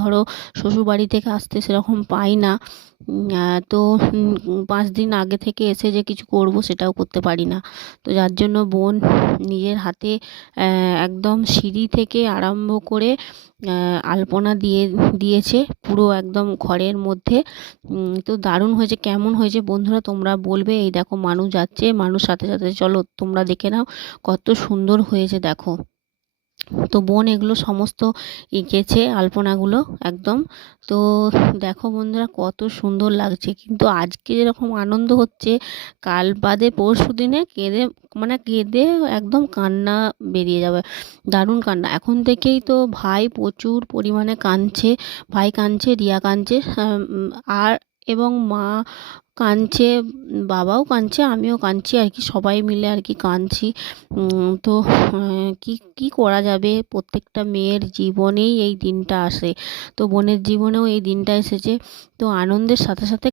ধরো শ্বশুরবাড়ি থেকে আসতে সেরকম পাই না। তো পাঁচ দিন আগে থেকে এসে যে কিছু করব সেটাও করতে পারি না। তো যার জন্য বোন নিজের হাতে একদম সিঁড়ি থেকে আরম্ভ করে আলপনা দিয়ে, দিয়েছে পুরো একদম ঘরের মধ্যে। তো দারুণ হয়েছে, কেমন হয়েছে বন্ধুরা তোমরা বলবে। এই দেখো মানুষ যাচ্ছে, মানুষ সাথে সাথে, চলো তোমরা দেখে নাও কত সুন্দর হয়েছে, দেখো। তো বোন এগুলো সমস্ত এঁকেছে আলপনাগুলো একদম। তো দেখো বন্ধুরা কত সুন্দর লাগছে, কিন্তু আজকে যেরকম আনন্দ হচ্ছে, কাল বাদে পরশু দিনে কেঁদে মানে কেঁদে একদম কান্না বেরিয়ে যাবে, দারুণ কান্না। এখন থেকেই তো ভাই প্রচুর পরিমাণে কাঁদছে, ভাই কাঁদছে, রিয়া কাঁদছে আর এবং মা কাঁদছে, বাবাও কাঁদছে, আমিও কাঁদছি, আর কি সবাই মিলে আর কি কাঁদছি। তো কি কি করা যাবে? প্রত্যেকটা মেয়ের জীবনেই এই দিনটা আসে। তো বোনের জীবনেও এই দিনটা এসেছে। তো আনন্দের সাথে সাথে